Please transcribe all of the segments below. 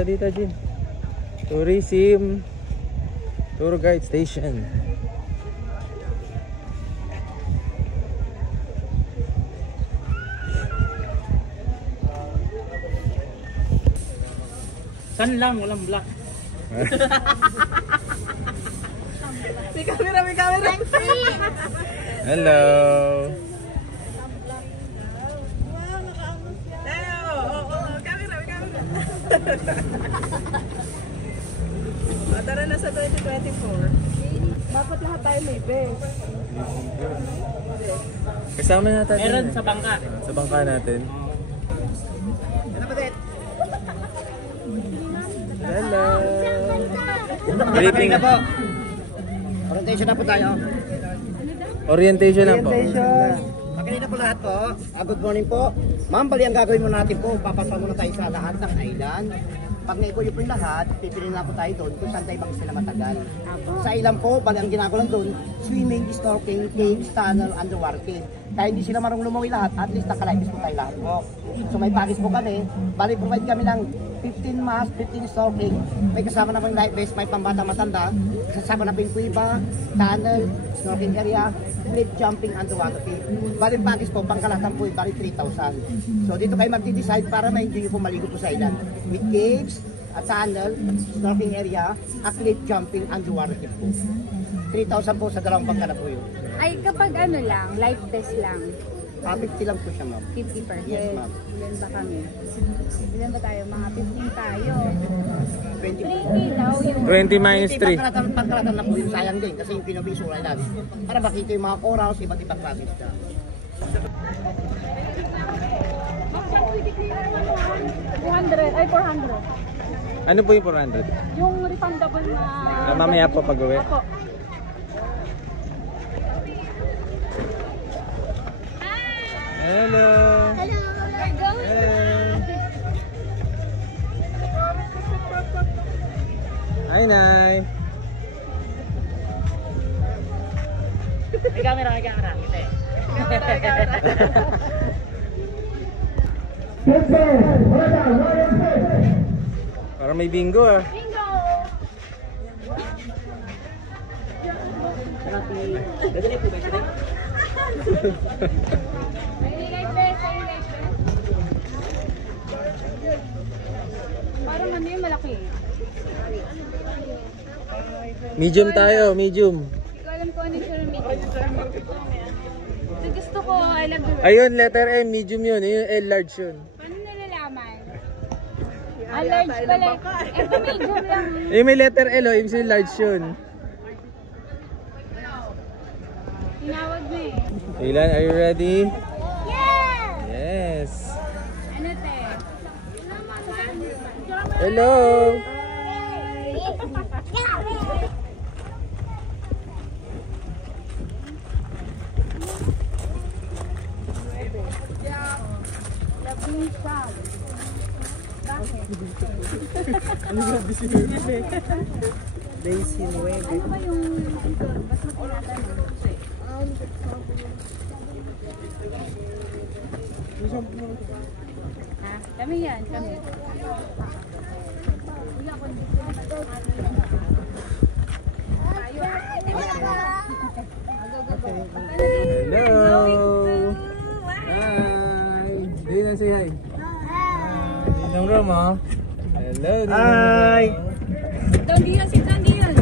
Dito, Jin. Tourism Tour Guide Station. San lang, walang black. May camera, may camera. Hello. Tara na sa 2024. Dapat lahat tayo may best. Kasama natin. Meron sa bangka. Sa bangka natin. Hello. Briefing na po. Orientation na po tayo. Orientation na po. Makinig na po lahat po. Good morning po. Ma'am, bali ang gagawin mo natin po. Papasal muna tayo sa lahat ng island. Pag naikuyo po yung lahat, pipiliin na po tayo doon kung saan tayo mag-isa na matagal. Sa ilan po, bali ang ginagawa lang doon, swimming, snorkeling, caves, tunnel, underwater cave. Kaya hindi sila marunong lumawi lahat, at least nakalibis po tayo lahat po. So may package po kami, bali provide kami ng 15 mask, 15 snorkeling, may kasama na po yung life vest, may pambata matanda, kasama na po yung kuiba, tunnel, snorkeling area, cliff jumping, underwater cave. Bali yung package po, pangkalatan po, bali 3,000. So dito kayo mag-decide para ma-enjoy po maligo po sa ilan. With caves, a tunnel, snorkeling area, a cliff jumping, underwater cave po. 3,000 po sa dalawang pangkala po yun. Ay, kapag ano lang, life test lang. 50 lang po siya, ma'am. 50%. Yes, ma'am. Ilan ba kami? Ilan ba tayo? Mga 15 tayo. 20. 3K daw yung... 20 minus 3. Pangkalatan na po yung sayang din kasi yung pinabisuray natin. Para makita yung mga corals, iba't ibang klase siya. 200, ay 400. Ano po yung 400? Yung refundable na... Mamaya po pag-uwi. Ako. Hello. Hello. Hi, Nay. May camera, may camera. Hindi. Parang may bingo ah. Bingo! Dadali po ba siya? Ay, life test, ay life test. Parang ano yung malaki. Medium tayo, medium. Hindi ko alam kung ano yung medium. So, gusto ko, I love the Ayun, letter M, medium yun. Ayun, L, large yun. Paano nalalaman? Large pala. Ito medium lang. Ayun, may letter L, oh. Ibig sabihin large yun. Tinawag na eh. Ilan, are you ready? Yeah! Yes. Ano te? Hello. Labing siyam. Bakit? Ano grabe si Bebe? Daisy Nueve. Ano ba yung anchor? Ba't mo tinatanong? Ha? Kami yan, kami. Hello. Hi. Dili na say hi. Hi. Room, oh. Hello. Hi. Doon din yan, si Doon din yan.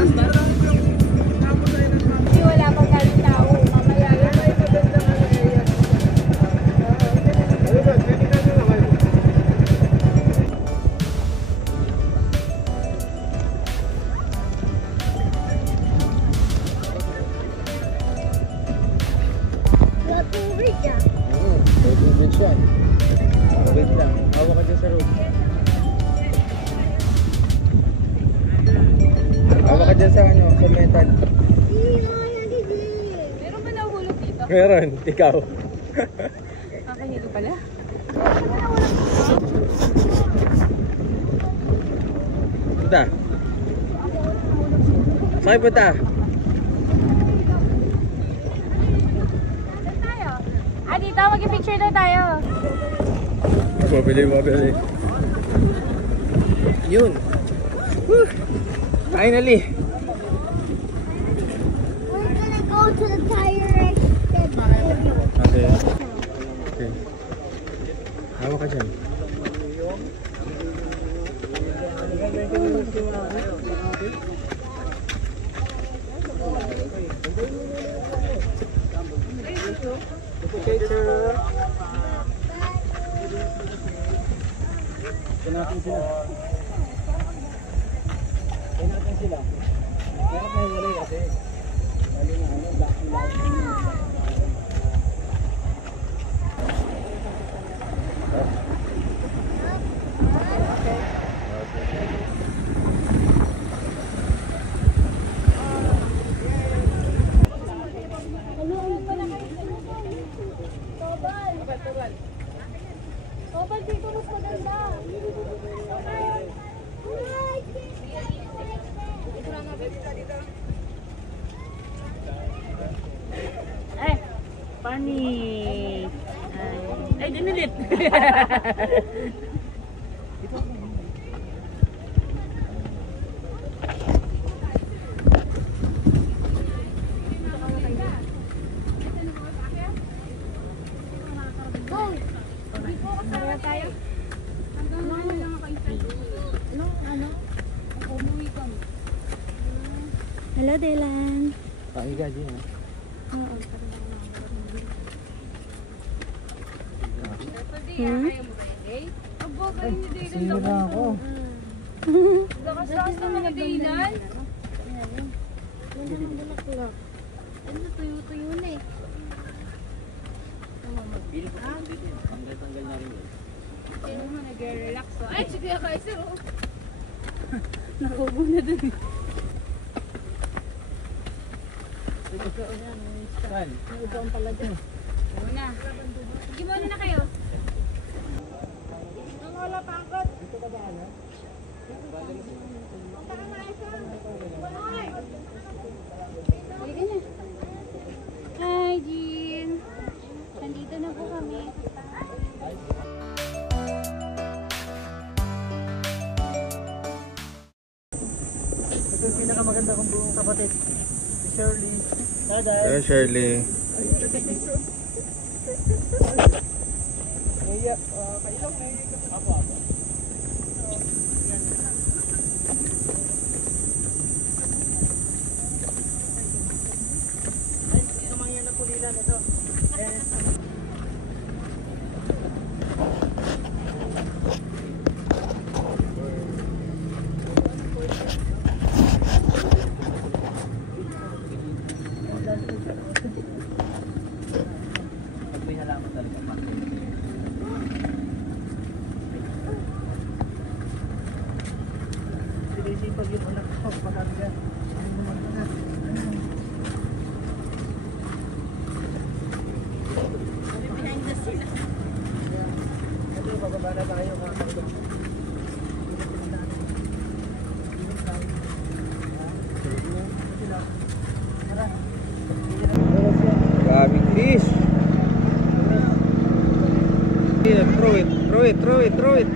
Hindi wala pang galing tao. Mamaya yan. Tubig siya. Wait lang. Hawak ka dyan sa road. Hawak ka dyan sa ano, sa metal. Meron ba nahuhulog dito? Meron, ikaw. Kakahilo pala. Punta. Saan kayo punta? Saan tayo? Ah, dito. Mag-picture daw tayo. Mabili. Yun. Woo! Finally. We're gonna go to the tire exit. Okay. Okay. Hawak ka dyan. Tobal, dito mas maganda. Ay, panik. Ay, dinilit. Kaya tayo? Hanggang ano lang ako isa. Ano? Ako, umuwi kami. Hello, Dylan. Pahiga dyan. Oo. Kaya mo ba yun, eh? Abo, kayo ni Dylan Sira lang. ako. Lakas-lakas naman ni Dylan. Yan naman bulaklak. Ano, tuyo-tuyo na eh. Sino mo nag-relax ko? Ay, sige ka, sir. Nakubo na dun eh. Saan? Muna. Sige muna na kayo. Sige na. Hi, Jean. Nandito na po kami. Ito yung pinakamaganda kong buong kapatid. Si Shirley. Hey, Shirley. Grabing fish. Yeah, throw it.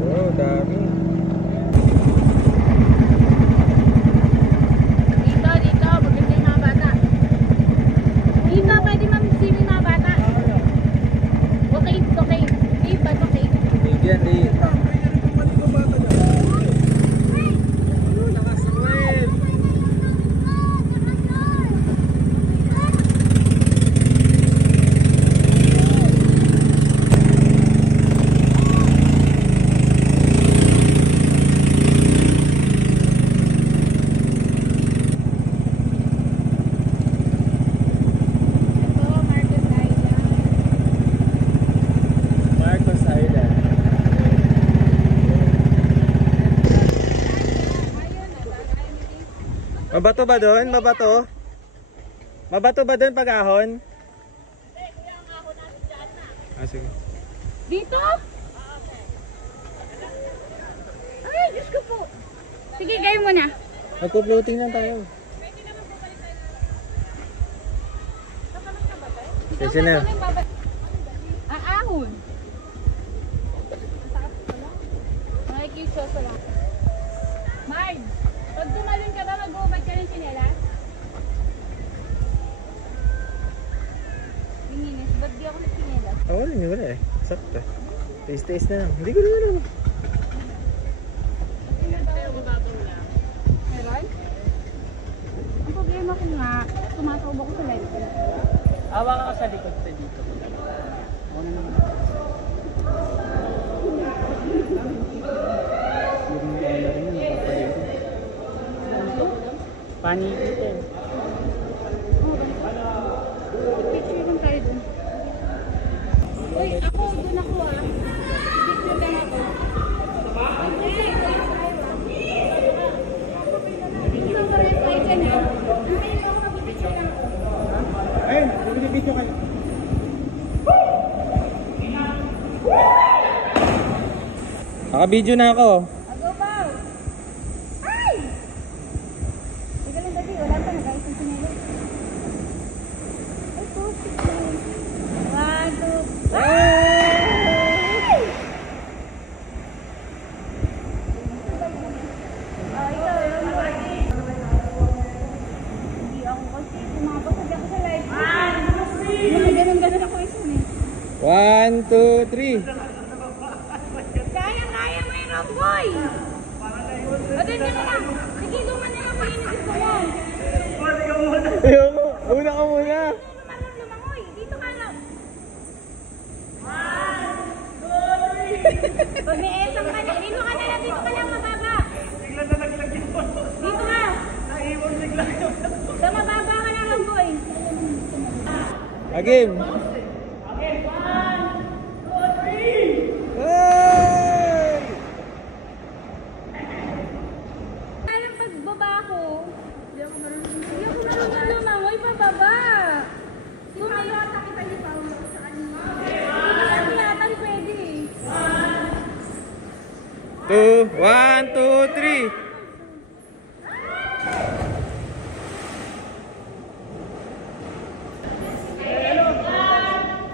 Oh, dami. Dito. Maganda yung mga bata. Dito, pwede mamimsili yung mga bata. Okay. Dave, ba't okay? Bigyan din. Mabato ba doon? Mabato? Mabato ba doon pag ahon? Ah, sige. Dito? Ay, Diyos ko po. Sige, kayo muna. Magpo-floating lang tayo. Kasi na. Ahon. Nakikisyo sa lang. Marge, pag tumalon ka ba, mag-ubad ka ng sinelas? Linginis, ba't di ako nagsinelas? Wala eh. Sakto. Taste na lang. Hindi ko na alam. Meron? Ang problema ko nga, tumatawag ako sa live ko. Awa ka sa likod sa dito. Panigit eh. Picture lang tayo dun. Uy, ako, dun ako ah. Picture lang ako. Picture ko rin tayo dyan eh. Picture lang ako. Ayun, bibili-video kayo. Naka-video na ako. Ago pa! Ay! Teka lang dati, wala pa nag-ayos ng sinelo. Ay, posik ko. 1, 2, ay! Ikaw, hindi ako kasi pumapasag ako sa live. Ganun-ganun ako isa eh. 1, 2, 3. Kaya mo yun, boy! O, doon ka na lang. Sige, guman na lang ko yun. Gusto mo. Ayoko. Una ka muna. Lumangoy. Dito ka lang. 1, 2, 3. Pag may esang ka na, dito ka na lang. Dito ka lang, mababa. Dito ka. Sa mababa ka lang, boy. Agim. Parang pagbaba ko, hindi ako marunong lumangoy pababa. Lumayo at kita ni Paulo sa kanina. Hindi natin pwede eh. 1, 2, 3.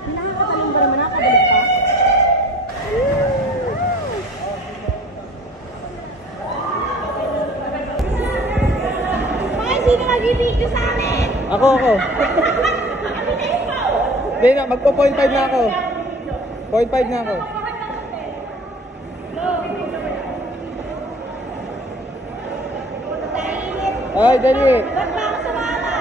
Nakakatalong ba naman? Nakakabalik ka? Mga sino mag-ibigyo sa amin? Ako. Hindi na, magpo-0.5 na ako. 0.5 na ako. Ay, dali. Ba't ba ako sumama?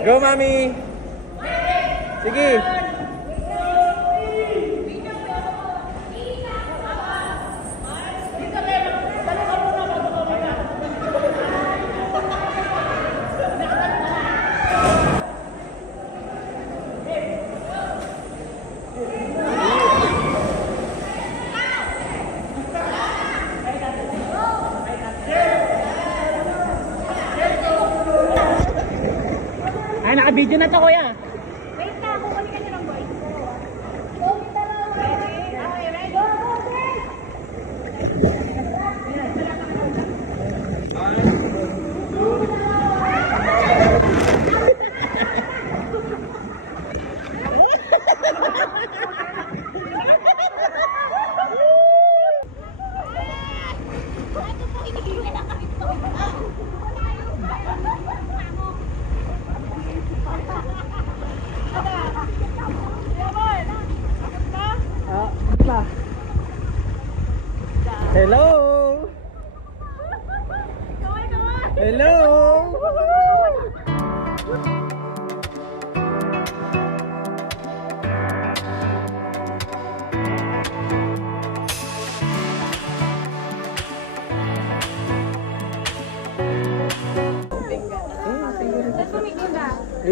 Go, mami. Sige. Ay, naka-video na to, kuya. Wait na, kukunin ka niyo ng boy. Go, Mitaro. Ready? Okay, ready? Go, go, Chris! Ito po, inigilan na kami to. Hello.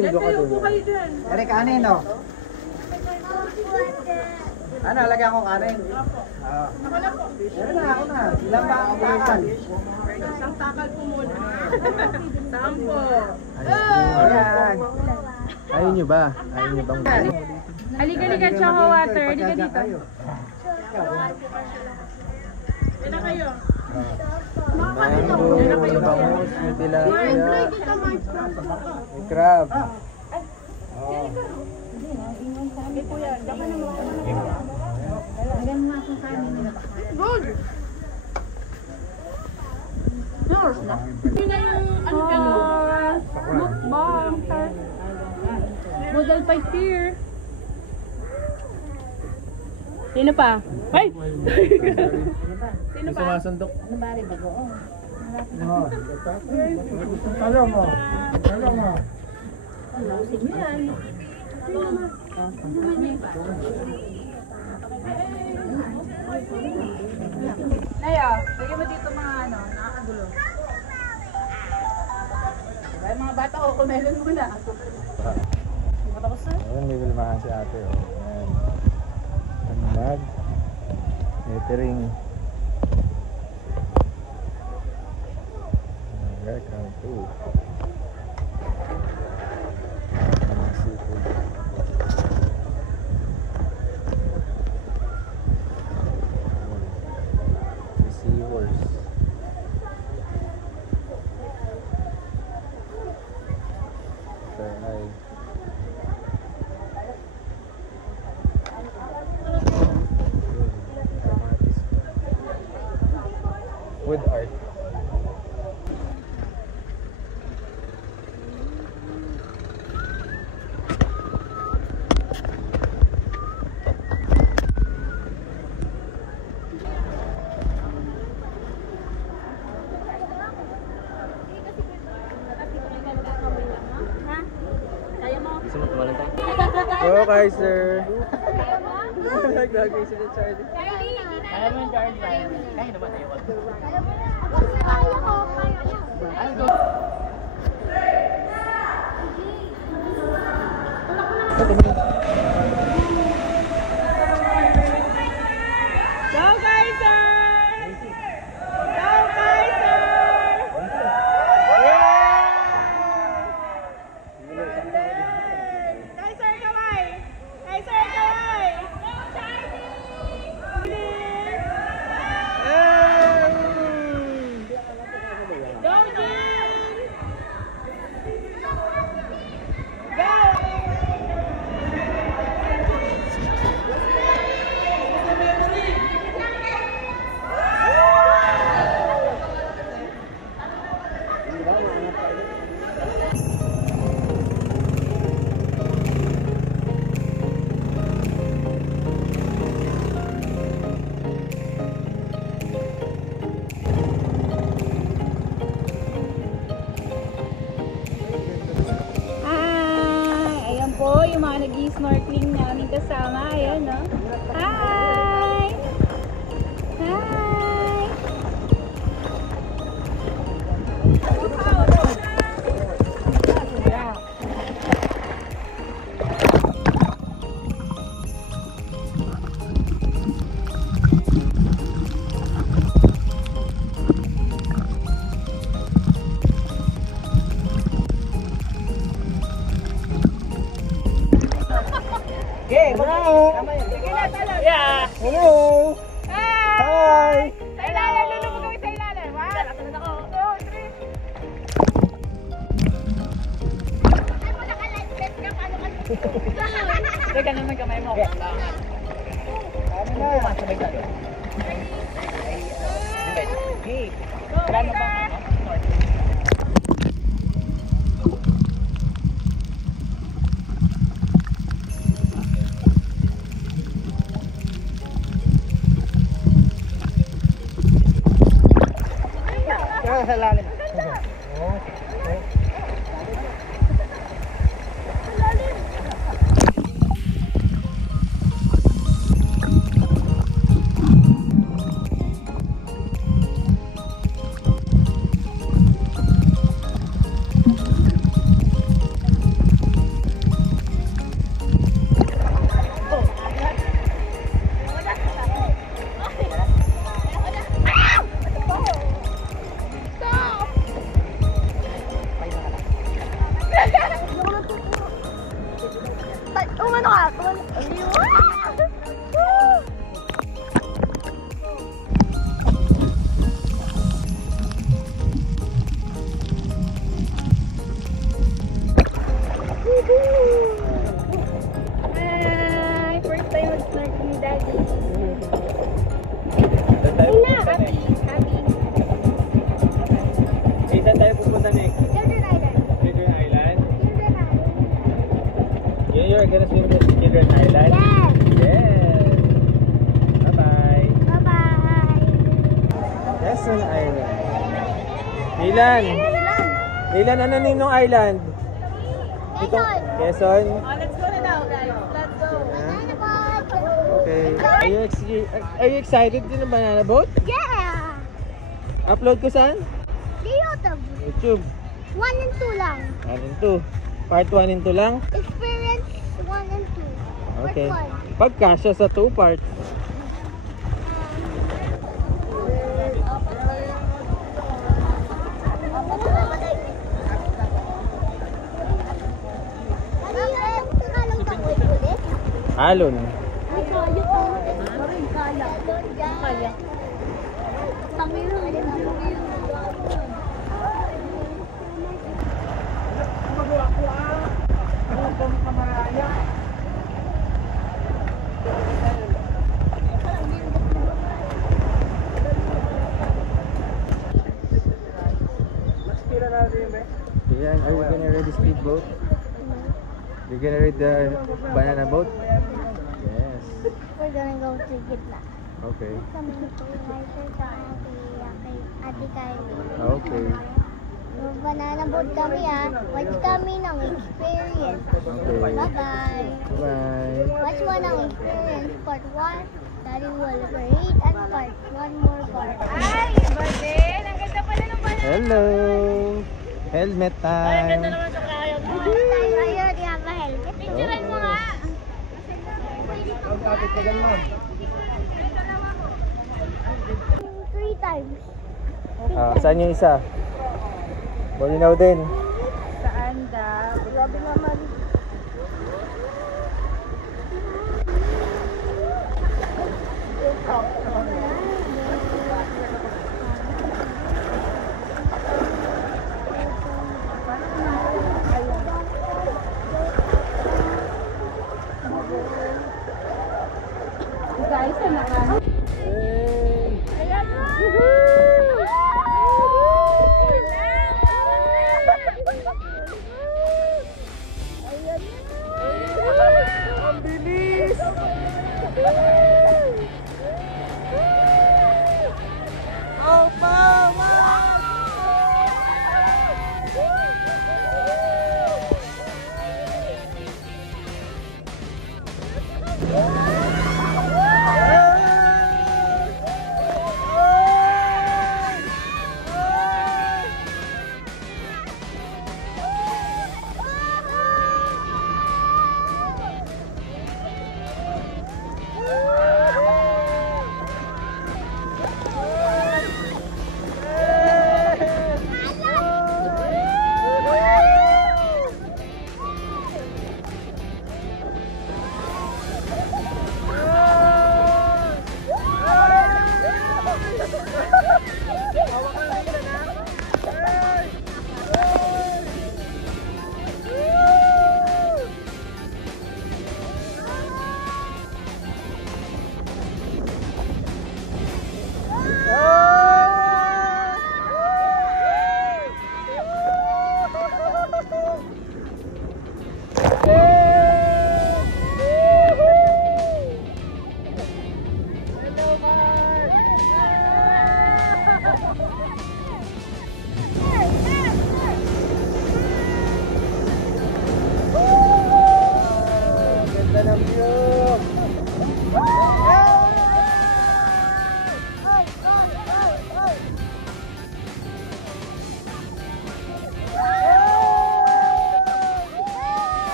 Alin, doon ka doon. kayo dyan. Ere, kanin, no? Ano, lagyan ko kanin? Oo. Meron na, ako na. Ilan ba ang takal? Isang takal po muna. Sampo. Ayan. Ayaw nyo ba? Ayaw nyo bang Halika, choco water. Halika dito. Yan na kayo. mango, may bangus, may tilapia, may crab. Mukbang. Model 5 here. Sino pa? Ay! May sumasandok. Naya, lagyan mo dito mga nakakagulo. Ay, mga bata ko, kumelon muna. Ayan, may bilmahan si ate. Oh. Ayan. Tandag. Metering. Welcome to seafood. The seahorse. Hi. Wood art. Go, Kaiser! Nag-gagay sila, Charlie. Kaya ko, kaya ko. Go, Kaiser! Go, Kaiser! Kaiser, kamay! Kaiser, kamay! Go, Jin! Go! Hi! Ayan po, yung mga nag-snorkeling namin kasama. Ayan, no? Hi! Hi! Okay, hello! Yeah! Hello! Hi! Sa ilalim, lulubog kami sa ilalim. 1, 2, 3. Teka naman kamay mo. Ano na? Sabay tayo. Okay. Wala na bang ano? Sa lalim. Dylan. Dylan, ano ninong island? Ito, Quezon. Oh, let's go na daw, guys. Let's go. Okay. Are you excited din ng banana boat? Yeah! Upload ko saan? Di YouTube. YouTube. 1 and 2 lang. 1 and 2. Part 1 and 2 lang? Experience 1 and 2. Okay. Part Pagkasya sa 2 parts. Alon. Ay, kaya po. Maring kaya. Kaya. Tamiro. Yan, are you gonna ride the speedboat? You gonna ride the banana boat? Yes. We're gonna go to Gitna. Okay. Kami po rider sa kay Ate Kylie. Okay. Banana boat kami Watch kami ng experience. Okay. Bye-bye. Bye. Watch mo ng experience. Part 1. Daddy will create and part 1 more part. Ay, iba din. Ang ganda pala ng banana. Hello. Helmet time. Ayun, di have a helmet. Picturean mo nga. Three times. Saan yung isa? Malinaw din. Saan da? Grabe naman. Guys, ano ka? Ang bilis! Oh, mama!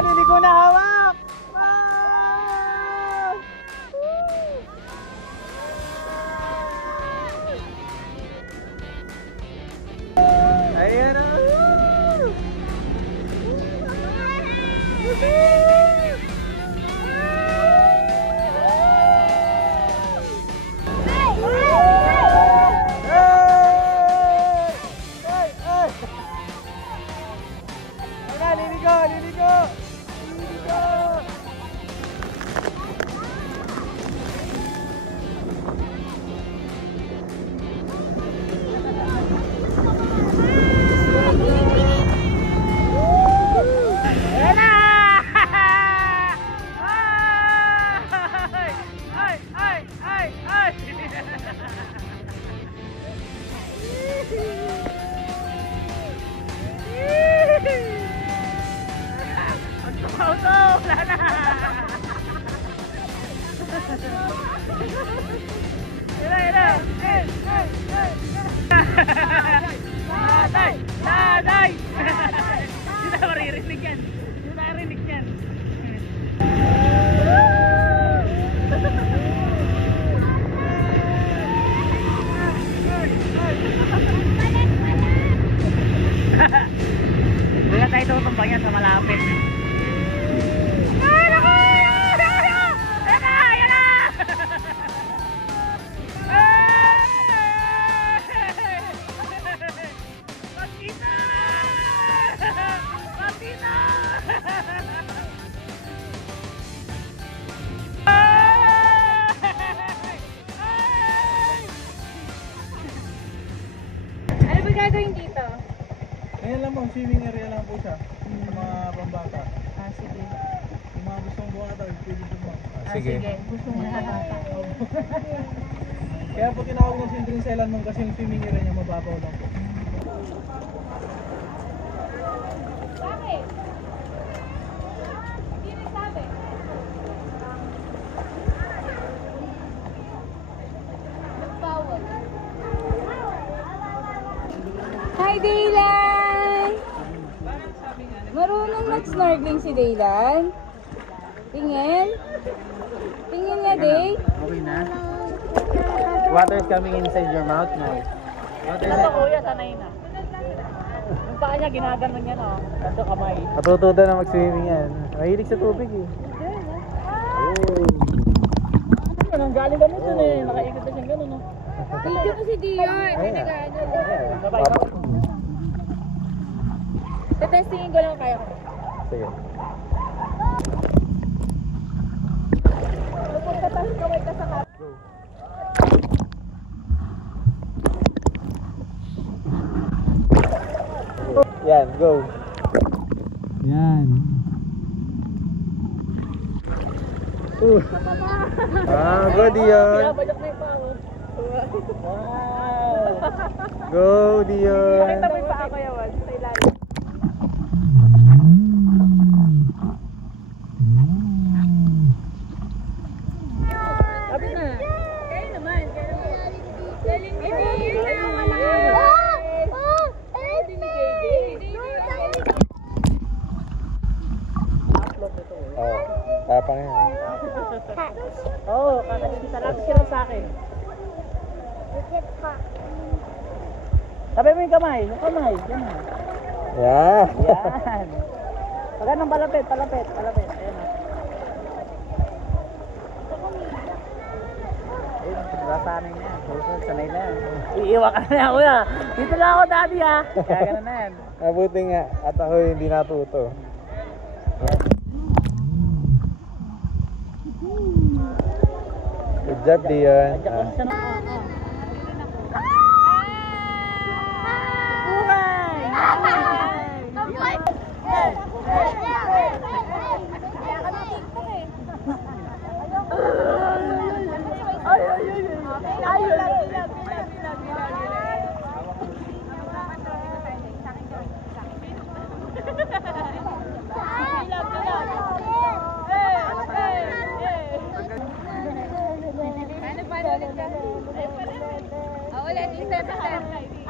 Hindi ko na hawak! Ayan o! Hey! yan, ay! Hindi na maririnig yan. Hindi na marinig yan. Hindi na tayo tutumpang yan sa malapit. Ano ba gagawin dito? Ayan lang po, swimming area lang po siya. Sa mga pambata. Ah, sige. Yung mga gustong buhata, pwede sumang. Sige. Gusto mo na bata. Kaya po tinawag ng Children's Island mong kasi yung swimming area niya mababaw lang po. Bakit? Hindi nagsabi. Bawal. Hi, Daylan! Marunong mag-snorkeling si Daylan? Tingin? Tingin nga, Day? Okay na? Water is coming inside your mouth now. Water is... Kuya, sanay na. Yung paa niya, ginaganon niya na. Kaso kamay. Matututo na mag-swimming yan. Mahilig sa tubig eh. Ang galing ganito eh. Nakaikot na siyang gano'n. No? Video ko si Dion. May nag-ano. Sabay. Tetestingin ko lang kaya ko. Sige. Yan, go. Yan. Good Dion. Balik na yung paa mo. Wow! Go Dion. Pakita mo yung paa ko yawan. Sa ilalim. Sabi na. Kayo naman. Galing ni Oh, tapang yan. Oo, kakasin sa lapis ka lang sa akin. Sabi mo yung kamay. Yung kamay. Yan na. Yeah. Yan. Pagka ng palapit. Ayan na. Ayun, rasanin niya. Sanay na yan. Iiwan ka na kuya. Dito lang ako daddy ha. Kaya ganun na yan. Mabuti nga. At ako hindi natuto. Good job, Dion. Diyan ko siya na.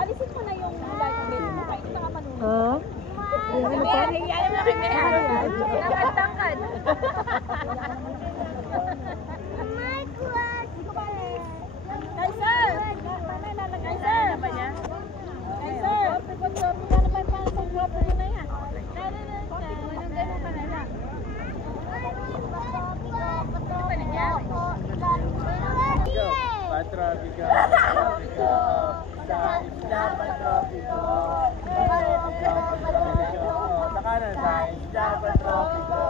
Alisin mo na yung vitamin mo. Kahit ito ka manunod. Alam na kanya yan. Tangkad-tangkad. Kaiser! Kaiser! Ano ba niya? Kaiser! Ano ba yung pang-guwapo mo na yan? Anong gano'n ka na lang? Ano ba niya? Patrapika. Sa isla, patrapika. Sa kanan, sa isla, patrapika.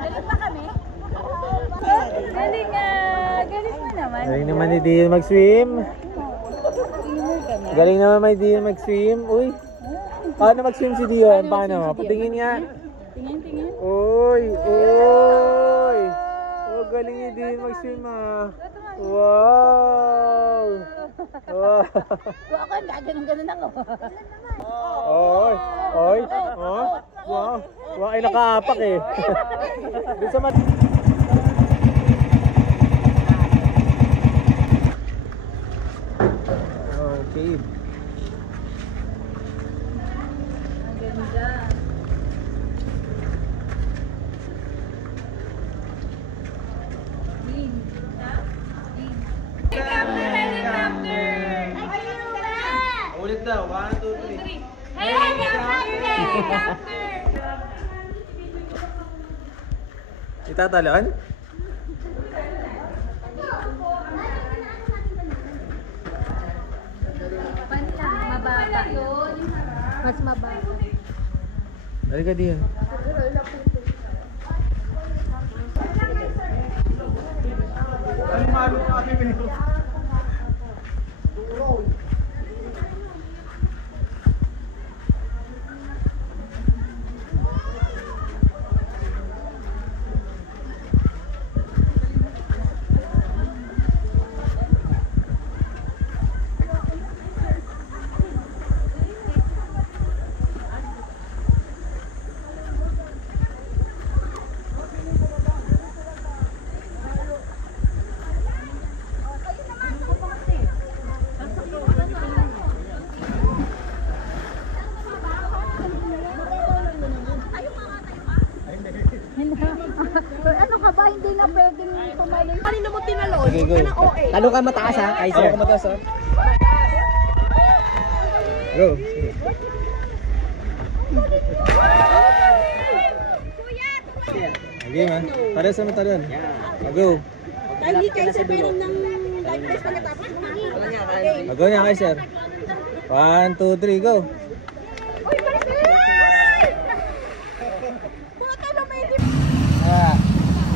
Galing pa kami? Galing galing mo naman. Galing naman ni Dion mag-swim. Galing naman may Dion mag-swim. Uy. Paano mag-swim si Dion? Paano? Patingin nga. Tingin. Uy. Uy. Oh, galing ni Dion mag-swim ah. Wow. Wow. Ako, gaganon-ganon ako. Oy. Oy. Oh. Wow. Wow, ay nakaapak eh. Doon sa mat... Okay. Count daw. 1, 2, 3. Hey, after! Itatalon? Mababa. Mas mababa. Halika diyan. Ano ka ba? Hindi na pwedeng tumalon. Kanina mo tinalon? Sige, go. Ng OA. Talo ka mataas ha, Kaiser. Ako mataas ha. Go. Sige. Okay man. Para sa matalon. Go. Dahil kay sa pinom ng life test pagkatapos kumain. Go niya kay sir. 1, 2, 3, go.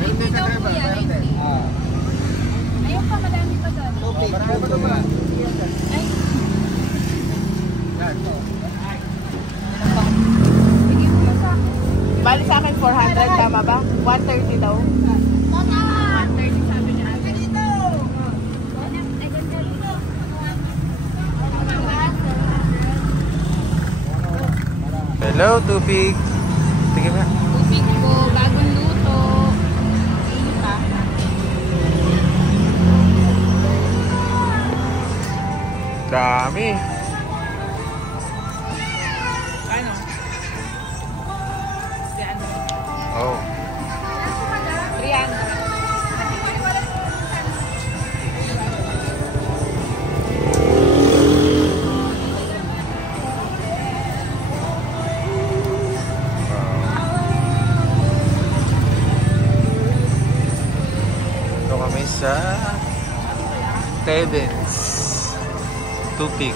Hindi daw po yan, hindi. Ayun pa, madami pa doon. Bali sa akin 400, tama ba? 130 daw. 130 sabi niya. Hello, Tupig. Tingin nga. Tupig po, bagong luto. Ayun pa. Dami. Oh. 300. Ito kami sa Tevens. Tupig.